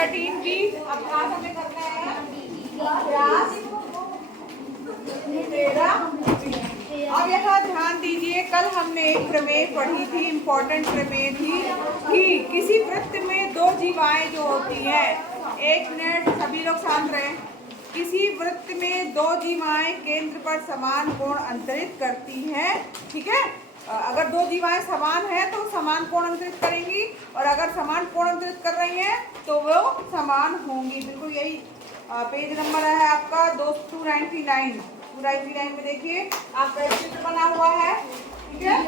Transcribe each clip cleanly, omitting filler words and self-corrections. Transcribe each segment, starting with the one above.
13B अभ्यास हमें करना है। अभ्यास 13B। अब यहाँ ध्यान दीजिए, कल हमने एक प्रमेय पढ़ी थी, इम्पोर्टेंट प्रमेय थी कि किसी वृत्त में दो जीवाएं जो होती हैं, एक मिनट सभी लोग शांत रहे। किसी वृत्त में दो जीवाएं केंद्र पर समान कोण अंतरित करती हैं, ठीक है। अगर दो जीवाएं समान हैं तो समान कोण अंतरित करेंगी, और अगर समान कोण अंतरित कर रही हैं तो वो समान होंगी। बिल्कुल यही पेज नंबर है आपका 299। 299 में देखिए आपका एक चित्र बना हुआ है, ठीक है।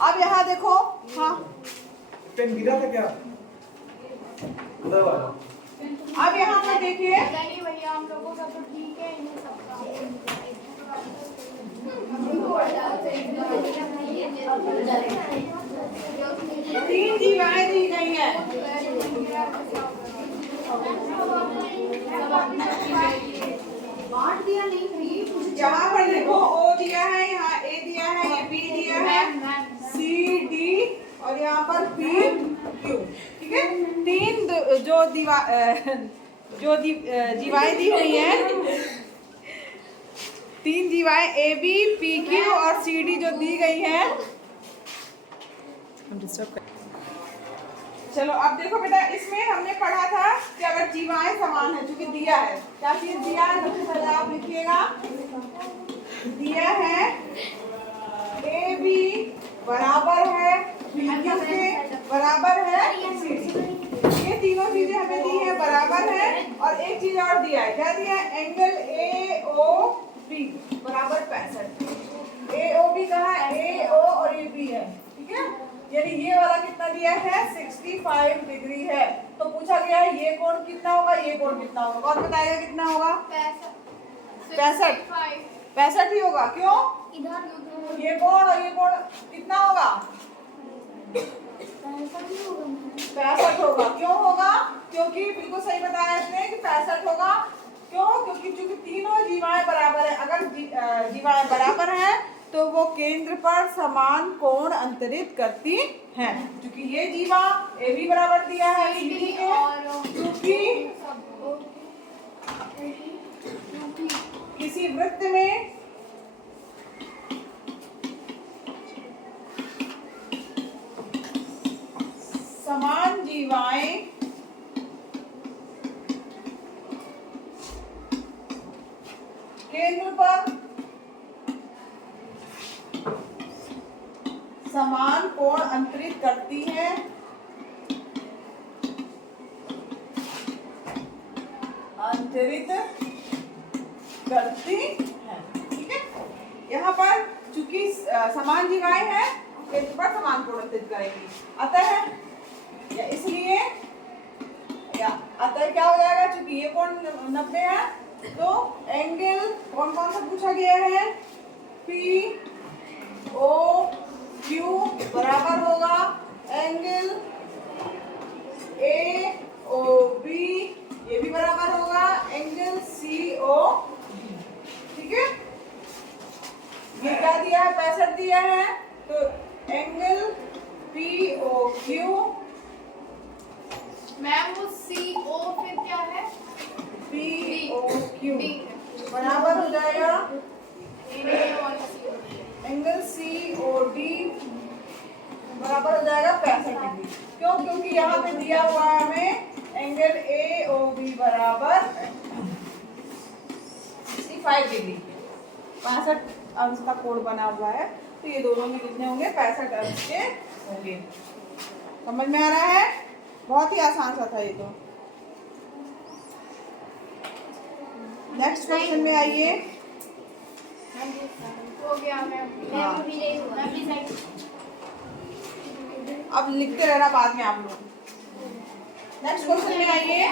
अब यहाँ देखो, हाँ पेन गिरा था क्या? अब यहाँ पर देखिए, भैया हम लोगों का तो ठीक है, इन्हें सबका तीन जीवाएं दी गई है। बांट दिया नहीं। यहाँ पर देखो O दिया है, यहाँ A दिया है, ये B दिया है, C D और यहाँ पर P Q, ठीक है। तीन जीवाएं दी हुई हैं, तीन जीवाएं A B P Q और C D जो दी गई हैं। चलो अब देखो बेटा, इसमें हमने पढ़ा था कि अगर जीवाएं समान है, क्योंकि दिया है, क्या चीज दिया है, सबसे पहले आप लिखिएगा, दिया है ए बी बराबर है BQ के बराबर है CD। ये तीनों चीजें हमें दी है, बराबर है, और एक चीज और दिया है, क्या दिया है, एंगल AOB बराबर 65। AOB कहाँ है, AO और ये B है, ठीक है। यानी ये वाला कितना दिया है, 65 डिग्री है। तो पूछा गया है ये कोण कितना होगा, ये कोण कितना होगा, कौन बताएगा कितना होगा? 65 ही होगा। क्यों? ये कोण और ये कोण कितना होगा? 65 होगा। क्यों होगा? क्योंकि बिल्कुल सही बताया इसने कि 65 होगा। क्यों? क्योंकि चूंकि तीनों जीवाएं बराबर है, अगर जीवाएं बराबर हैं तो वो केंद्र पर समान कोण अंतरित करती हैं। क्योंकि ये जीवा ए भी बराबर दिया है CD के, क्योंकि किसी वृत्त में समान जीवाएं केंद्र पर समान कोण अंतरित करती हैं, ठीक है। यहाँ पर चूंकि समान जीवाएं हैं, केंद्र पर समान कोण अंतरित करेंगी, अतः इसलिए अतः क्या हो जाएगा, चूंकि ये कोण 90 है तो एंगल कौन कौन सा पूछा गया है, POQ बराबर होगा एंगल AOB, ये भी बराबर होगा एंगल COD, ठीक है। ये क्या दिया है, 65 दिया है, तो एंगल POQ, मैम वो CO फिर क्या है, POQ बराबर हो जाएगा एंगल COD बराबर हो जाएगा 65 डिग्री। क्यों? क्योंकि यहाँ पे दिया हुआ है हमें एंगल AOB बराबर 65 डिग्री, 65 अंश का कोण बना हुआ है, तो ये दोनों में कितने होंगे, 65 अंश के होंगे। समझ में आ रहा है? बहुत ही आसान सा था ये तो। नेक्स्ट क्वेश्चन में आइए। हो गया मैम। अब लिखते रहना बाद में आप लोग। नेक्स्ट क्वेश्चन में आइए।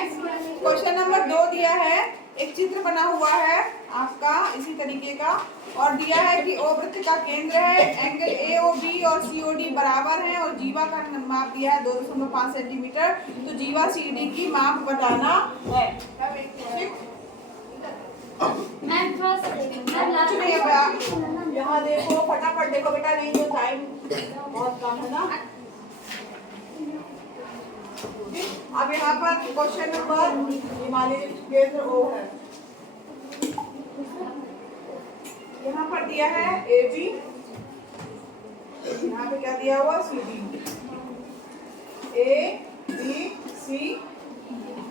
क्वेश्चन नंबर 2 दिया है, एक चित्र बना हुआ है, आपका इसी तरीके का। और दिया है कि ओ वृत्त का केंद्र है, एंगल ए ओ बी और सी ओ डी बराबर है और जीवा का माप दिया है 2.5 सेंटीमीटर। तो जीवा सी डी की माप बताना है। ठीक, मैम थोड़ा सा कुछ नहीं है। यहाँ देखो, फटाफट देखो बेटा, नहीं तो टाइम बहुत कम है ना। अब यहाँ पर क्वेश्चन नंबर, मान लीजिए केंद्र ओ है, यहाँ पर दिया है ए बी, यहाँ पे क्या दिया हुआ C D, A B C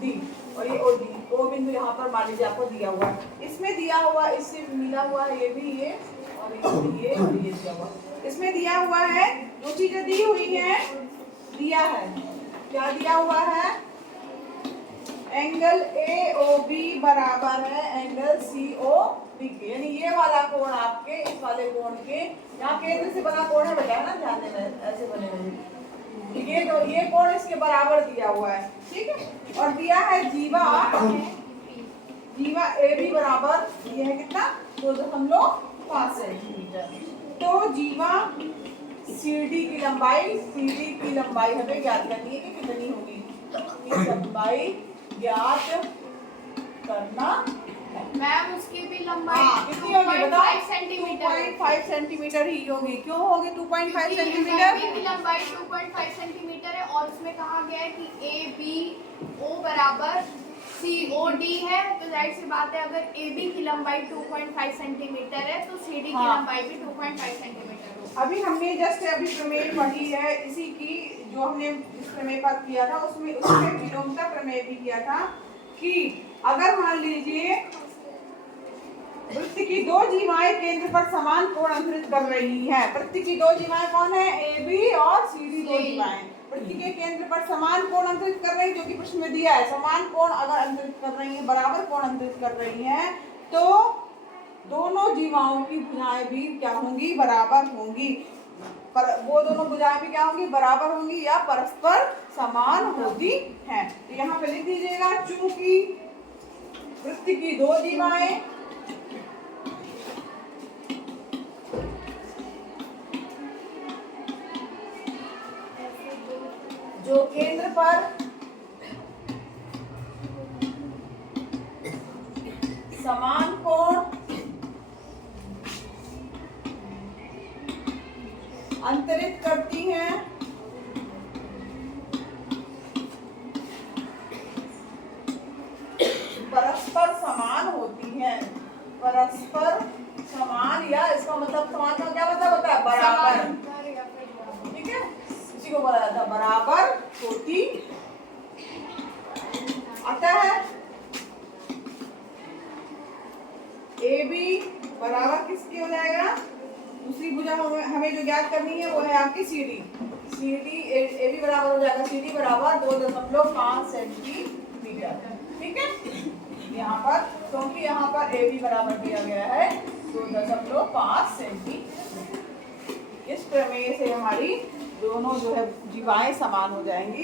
D, और ये ओ डी, ओ बिंदु यहाँ पर मान लीजिए आपको दिया हुआ है। इसमें दिया हुआ, इससे मिला हुआ है ये भी, ये और ये और ये दिया हुआ। इसमें दिया हुआ है जो चीजें दी हुई हैं, दिया है क्या दिया हुआ है, एंगल ए ओ बी बराबर है एंगल सी ओ डी के, यानी ये वाला कोण आपके इस वाले कोण के, यहाँ केंद्र से बना कोण है बेटा, है ना, ध्यान देना, ऐसे बने हुए ये, तो ये कोण इसके बराबर दिया हुआ है। ठीक है, और दिया है जीवा, जीवा ए बी बराबर ये है कितना, 2.5 सेंटीमीटर। तो जीवा सी डी की लंबाई, सी डी की लंबाई हमें ज्ञात करनी है कि कितनी होगी, लंबाई ज्ञात करना है। मैम उसकी भी लंबाई कितनी होगी बताओ, 2.5 सेंटीमीटर 2.5 सेंटीमीटर ही होगी। क्यों होगी 2.5 क्योंकि सेंटीमीटर? AB की लंबाई 2.5 सेंटीमीटर है और उसमें कहा गया है कि ए बी ओ बराबर सी ओ डी है, तो जाहिर सी बात है अगर ए बी की लंबाई 2.5 सेंटीमीटर है तो सी डी की लंबाई भी 2.5 सेंटीमीटर होगी। अभी हमने जस्ट अभी प्रमेय पढ़ी है इसी की, जो हमने इस प्रमेय पर किया था, उसमें विलोमता प्रमेय भी किया था कि अगर मान लीजिए वृत्त की दो जीवाएं केंद्र पर समान कोण अंतरित कर रही हैं, वृत्त की दो जीवाएं कौन है, ए बी और सी डी, दो जीवाएं वृत्त के केंद्र पर समान कोण अंतरित कर रही, जो कि प्रश्न में दिया है, समान कोण अगर अंतरित कर रही है, बराबर कोण अंतरित कर रही हैं, तो दोनों जीवाओं की भुजाएं भी क्या होंगी, बराबर होंगी। पर वो दोनों भुजाएं भी क्या होंगी, बराबर होंगी या परस्पर समान होती हैं। तो यहाँ पे लिख दीजिएगा, चूंकि वृत्त की दो जीवाएं जो केंद्र पर समान कोण अंतरित करती हैं, परस्पर समान होती हैं, परस्पर समान, या इसका मतलब समान का क्या मतलब होता है, बराबर। ठीक है, इसी को बोला जाता है बराबर होती। अतः ए बी बराबर किसकी हो जाएगा, दूसरी भुजा हमें जो ज्ञात करनी है वो है आपकी C D, C D A B बराबर हो जाएगा सी डी बराबर 2.5 सेंटीमीटर। ठीक है, यहाँ पर क्योंकि यहाँ पर ए बी बराबर दिया गया है 2.5 सेंटीमीटर। इस प्रमेय से हमारी दोनों जो है जीवाएं समान हो जाएंगी,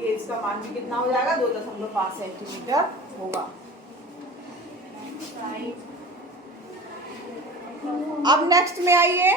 ये इसका मान भी कितना हो जाएगा, 2.5 सेंटीमीटर होगा। अब नेक्स्ट में आइए,